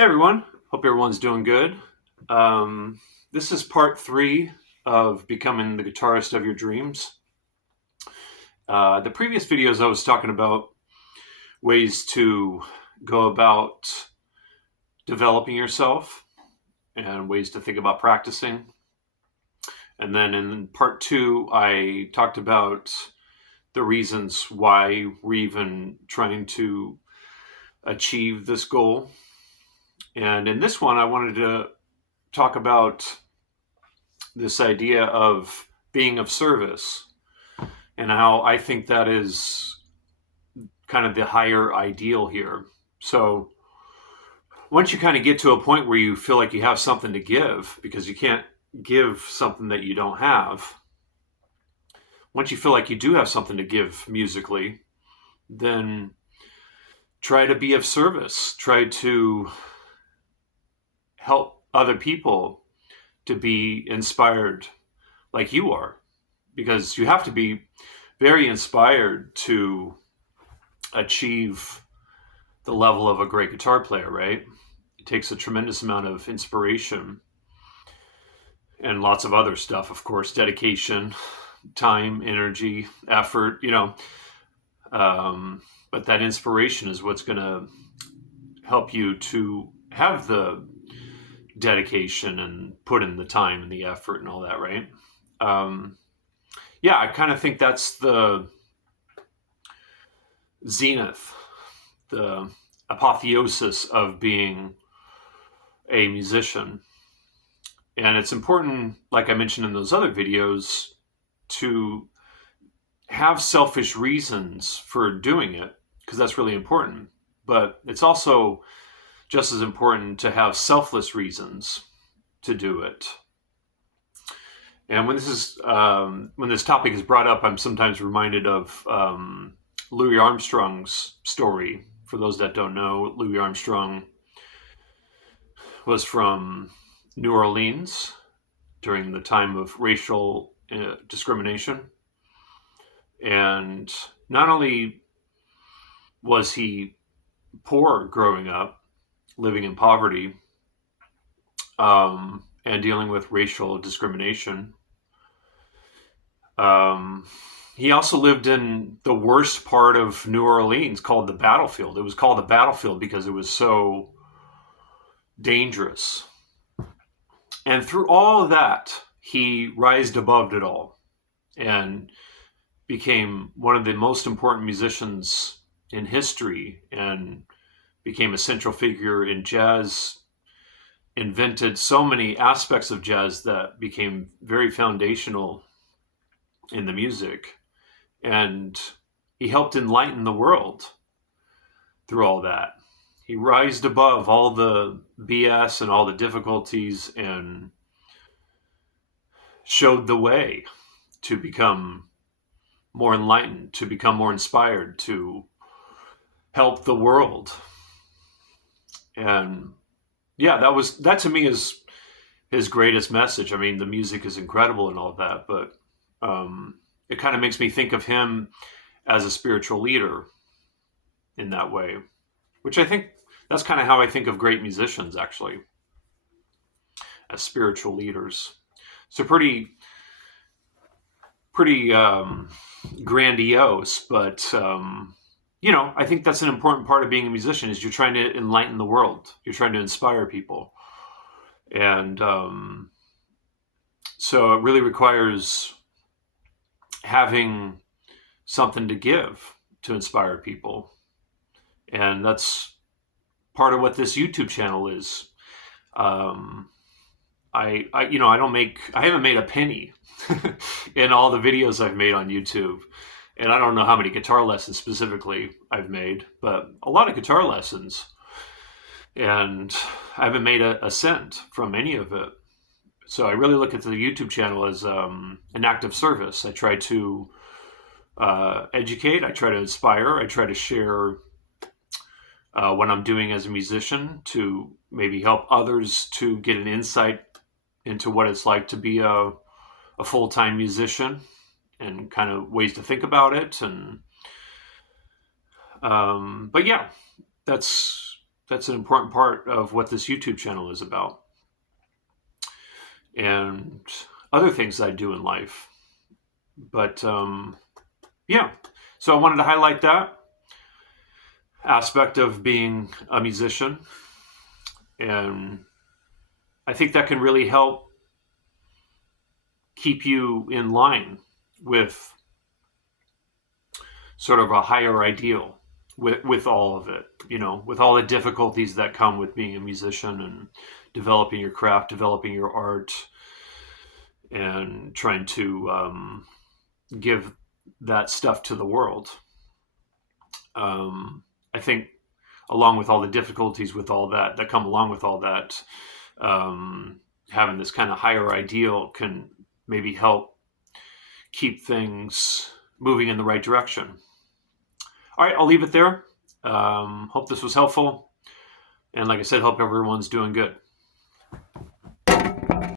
Hey everyone, hope everyone's doing good. This is part 3 of becoming the guitarist of your dreams. The previous videos I was talking about ways to go about developing yourself and ways to think about practicing. And then in part 2, I talked about the reasons why we're even trying to achieve this goal. And in this one, I wanted to talk about this idea of being of service and how I think that is kind of the higher ideal here. So once you kind of get to a point where you feel like you have something to give, because you can't give something that you don't have, once you feel like you do have something to give musically, then try to be of service. Try to help other people to be inspired like you are, because you have to be very inspired to achieve the level of a great guitar player, right? It takes a tremendous amount of inspiration and lots of other stuff, of course, dedication, time, energy, effort, but that inspiration is what's going to help you to have the dedication and put in the time and the effort and all that, right? I kind of think that's the zenith, the apotheosis of being a musician. And it's important, like I mentioned in those other videos, to have selfish reasons for doing it, because that's really important. But it's also just as important to have selfless reasons to do it. And when this topic is brought up, I'm sometimes reminded of Louis Armstrong's story. For those that don't know, Louis Armstrong was from New Orleans during the time of racial discrimination. And not only was he poor growing up, living in poverty, and dealing with racial discrimination, he also lived in the worst part of New Orleans called the Battlefield. It was called the Battlefield because it was so dangerous. And through all of that, he rised above it all and became one of the most important musicians in history and became a central figure in jazz, invented so many aspects of jazz that became very foundational in the music. And he helped enlighten the world through all that. He rised above all the BS and all the difficulties and showed the way to become more enlightened, to become more inspired, to help the world. And that to me is his greatest message. I mean, the music is incredible and all of that, but it kind of makes me think of him as a spiritual leader in that way, which I think that's kind of how I think of great musicians, actually, as spiritual leaders. So pretty grandiose, but I think that's an important part of being a musician is you're trying to enlighten the world. You're trying to inspire people. And so it really requires having something to give to inspire people. And that's part of what this YouTube channel is. I haven't made a penny in all the videos I've made on YouTube. And I don't know how many guitar lessons specifically I've made, but a lot of guitar lessons. And I haven't made a cent from any of it. So I really look at the YouTube channel as an act of service. I try to educate, I try to inspire, I try to share what I'm doing as a musician to maybe help others to get an insight into what it's like to be a full-time musician and kind of ways to think about it. And but yeah, that's that's an important part of what this YouTube channel is about, and other things I do in life. But yeah, so I wanted to highlight that aspect of being a musician, and I think that can really help keep you in line with sort of a higher ideal with all of it, with all the difficulties that come with being a musician and developing your craft, developing your art, and trying to give that stuff to the world. I think along with all the difficulties with all that come along with all that, having this kind of higher ideal can maybe help keep things moving in the right direction. All right, I'll leave it there. Hope this was helpful. And like I said, hope everyone's doing good.